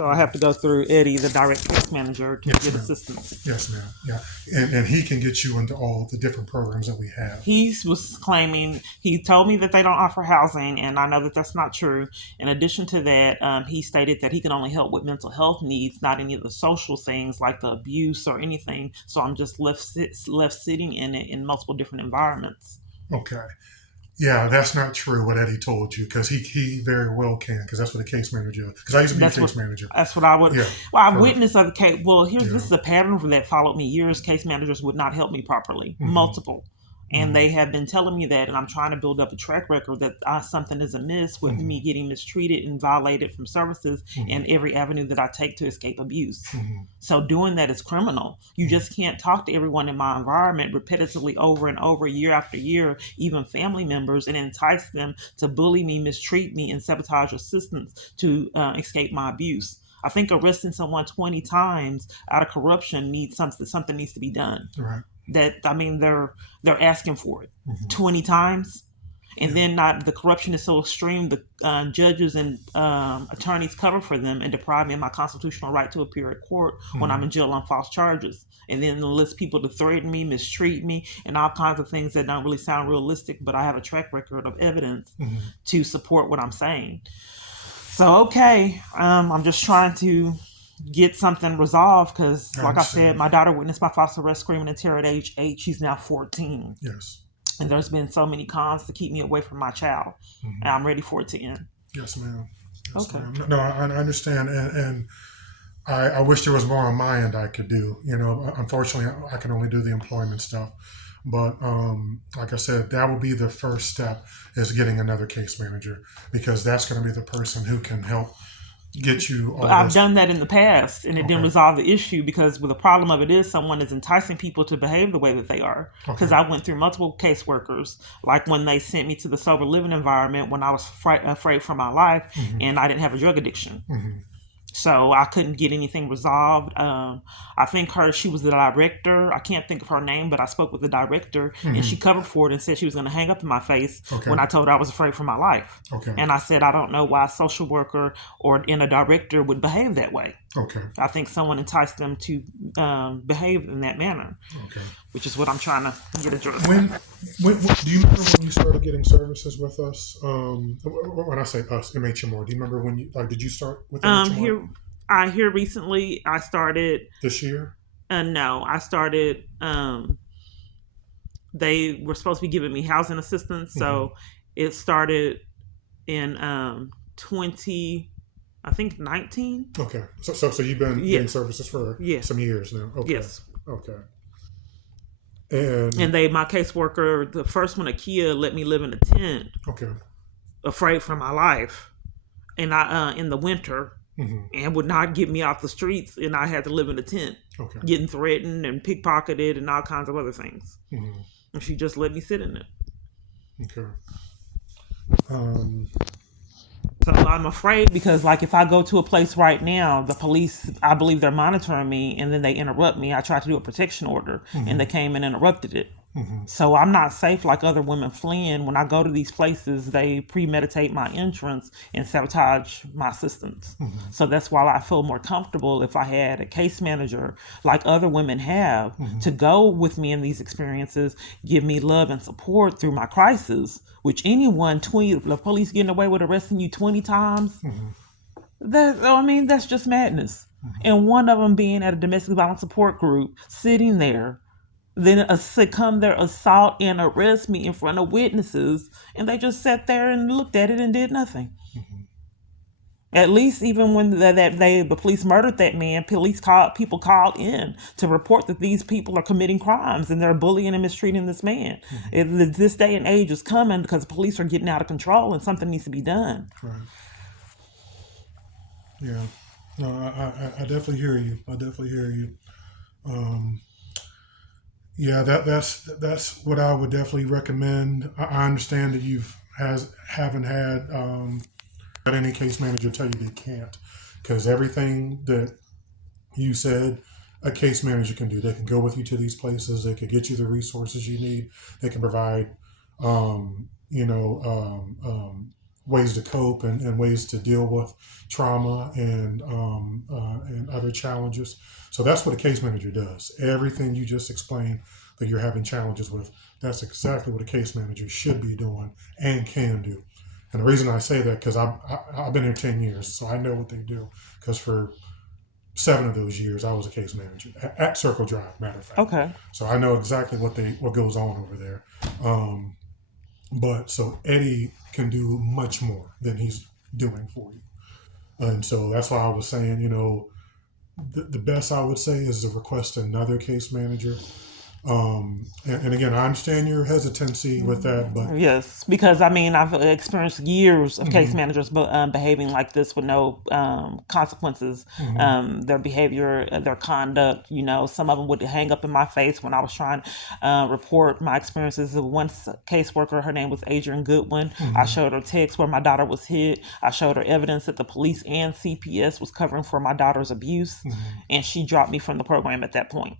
So I have to go through Eddie, the direct case manager, to Yes, get ma'am. assistance. Yes, ma'am. Yeah, and he can get you into all the different programs that we have. He was claiming, he told me that they don't offer housing, and I know that that's not true. In addition to that, he stated that he can only help with mental health needs, not any of the social things like the abuse or anything. So I'm just left sitting in it in multiple different environments. Okay. Yeah, that's not true what Eddie told you because he very well can because that's what a case manager. Because I used to be a That's what case manager. that's what I would. Yeah. Well, I For witnessed other case. Well, here's yeah. this is a pattern that followed me years. Case managers would not help me properly, Mm-hmm. multiple, and Mm-hmm. they have been telling me that, and I'm trying to build up a track record that something is amiss with Mm-hmm. me getting mistreated and violated from services Mm-hmm. and every avenue that I take to escape abuse. Mm-hmm. So doing that is criminal. You Mm-hmm. just can't talk to everyone in my environment repetitively over and over, year after year, even family members, and entice them to bully me, mistreat me, and sabotage assistance to escape my abuse. I think arresting someone 20 times out of corruption needs something. Something needs to be done. Right. That I mean, they're asking for it Mm-hmm. 20 times. And Yeah. then not the corruption is so extreme, the judges and attorneys cover for them and deprive me of my constitutional right to appear at court when I'm Mm-hmm. in jail on false charges. And then enlist people to threaten me, mistreat me, and all kinds of things that don't really sound realistic, but I have a track record of evidence Mm-hmm. to support what I'm saying. So, okay, I'm just trying to get something resolved because, I like I said, understand. my daughter witnessed my false arrest screaming in terror at age 8. She's now 14. Yes. And there's been so many cons to keep me away from my child. Mm-hmm. And I'm ready for it to end. Yes, ma'am. Yes, Okay. ma'am. No, I understand, and I wish there was more on my end I could do. You know, unfortunately, I can only do the employment stuff. But like I said, that will be the first step is getting another case manager because that's going to be the person who can help get you But all I've this. done that in the past and it didn't Okay. resolve the issue because the problem of it is someone is enticing people to behave the way that they are. Because Okay. I went through multiple caseworkers, like when they sent me to the sober living environment when I was afraid for my life Mm-hmm. and I didn't have a drug addiction. Mm-hmm. So I couldn't get anything resolved. I think she was the director. I can't think of her name, but I spoke with the director and she Mm-hmm. covered for it and said she was going to hang up in my face Okay. when I told her I was afraid for my life. Okay. And I said, I don't know why a social worker or in a director would behave that way. Okay. I think someone enticed them to behave in that manner, Okay. which is what I'm trying to get addressed. When do you remember when you started getting services with us? When I say us, MHMR, do you remember when you did you start with MHMR Here recently, I started. this year? No, I started. They were supposed to be giving me housing assistance, Mm-hmm. so it started in 20, I think 19. Okay, so you've been Yeah. getting services for Yes. some years now. Okay. Yes. Okay. And my caseworker, the first one, Akia, let me live in a tent, Okay. afraid for my life, and I in the winter, Mm-hmm. and would not get me off the streets, and I had to live in a tent, Okay. getting threatened and pickpocketed and all kinds of other things. Mm-hmm. And she just let me sit in it. Okay. So I'm afraid because, like, if I go to a place right now, the police, I believe they're monitoring me, and then they interrupt me. I tried to do a protection order, and they came and interrupted it. Mm-hmm. So I'm not safe like other women fleeing. When I go to these places, they premeditate my entrance and sabotage my assistance. Mm-hmm. So that's why I feel more comfortable if I had a case manager like other women have to go with me in these experiences, give me love and support through my crisis, which anyone, the police getting away with arresting you 20 times, that's just madness. And one of them being at a domestic violence support group, sitting there, then succumb their assault and arrest me in front of witnesses, and they just sat there and looked at it and did nothing. Mm-hmm. At least even when the police murdered that man, people called in to report that these people are committing crimes and they're bullying and mistreating this man. This day and age is coming because the police are getting out of control and something needs to be done. Right. Yeah. No, I definitely hear you. Yeah, that's what I would definitely recommend. I understand that haven't had any case manager tell you they can't, because everything that you said, a case manager can do. They can go with you to these places. They can get you the resources you need. They can provide, ways to cope and ways to deal with trauma and other challenges. So that's what a case manager does. Everything you just explained that you're having challenges with, that's exactly what a case manager should be doing and can do. And the reason I say that, because I've been here 10 years, so I know what they do. Because for 7 of those years, I was a case manager at Circle Drive, matter of fact. Okay. So I know exactly what goes on over there. But so Eddie can do much more than he's doing for you. And so that's why I was saying, the best I would say is to request another case manager. And again, I understand your hesitancy with that, but Yes, because I've experienced years of case managers behaving like this with no consequences. Their behavior, their conduct. Some of them would hang up in my face when I was trying to report my experiences. One caseworker, her name was Adrian Goodwin. I showed her text where my daughter was hit. I showed her evidence that the police and CPS was covering for my daughter's abuse, and she dropped me from the program at that point.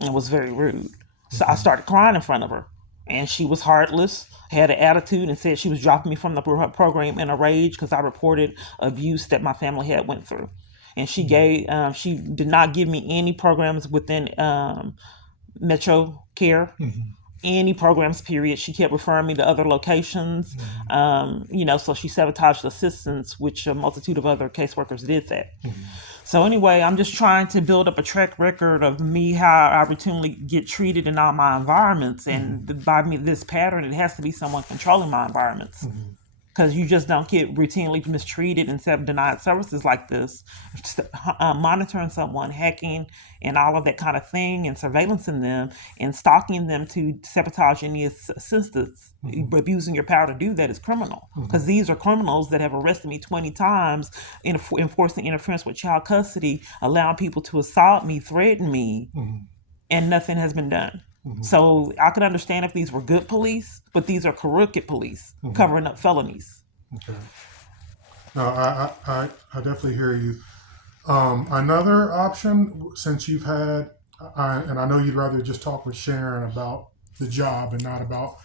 And was very rude. So I started crying in front of her. And she was heartless, had an attitude, and said she was dropping me from the program in a rage because I reported abuse that my family had went through. And she did not give me any programs within Metro Care, any programs, period. She kept referring me to other locations. So she sabotaged assistance, which a multitude of other caseworkers did that. So anyway, I'm just trying to build up a track record of me, how I routinely get treated in all my environments. And by me, this pattern, it has to be someone controlling my environments. Because you just don't get routinely mistreated and denied services like this. Monitoring someone, hacking, and all of that kind of thing, and surveillancing them, and stalking them to sabotage any assistance, abusing your power to do that is criminal. Because these are criminals that have arrested me 20 times, enforcing interference with child custody, allowing people to assault me, threaten me, and nothing has been done. So I could understand if these were good police, but these are crooked police covering up felonies. Okay. No, I definitely hear you. Another option, since you've had, and I know you'd rather just talk with Sharon about the job and not about,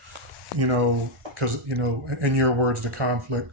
because, in your words, the conflict.